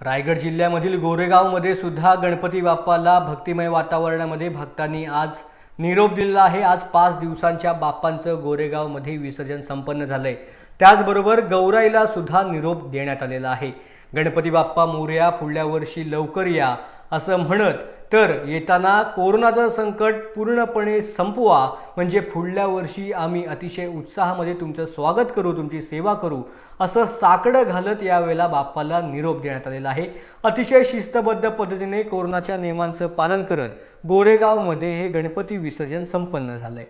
रायगड जिल्ह्यामधील गोरेगावमध्ये सुद्धा गणपती बाप्पाला भक्तिमय वातावरणामध्ये भक्तांनी आज निरोप दिलेला आहे। आज 5 दिवसांच्या बाप्पांचं गोरेगावमध्ये विसर्जन संपन्न झालंय। त्याचबरोबर गौराईला सुद्धा निरोप देण्यात आलेला आहे। गणपती बाप्पा मोरया, पुढल्या वर्षी लवकर या असं म्हणत तर येताना कोरोनाचं संकट पूर्णपणे संपवा, म्हणजे पुढल्या वर्षी आम्ही अतिशय उत्साहामध्ये तुमचं स्वागत करू, तुमची सेवा करू असं साकडं घालत यावेळेला बाप्पाला निरोप देण्यात आलेला आहे। अतिशय शिस्तबद्ध पद्धतीने कोरोनाच्या नियमांचं पालन करत गोरेगावमध्ये हे गणपती विसर्जन संपन्न झालंय।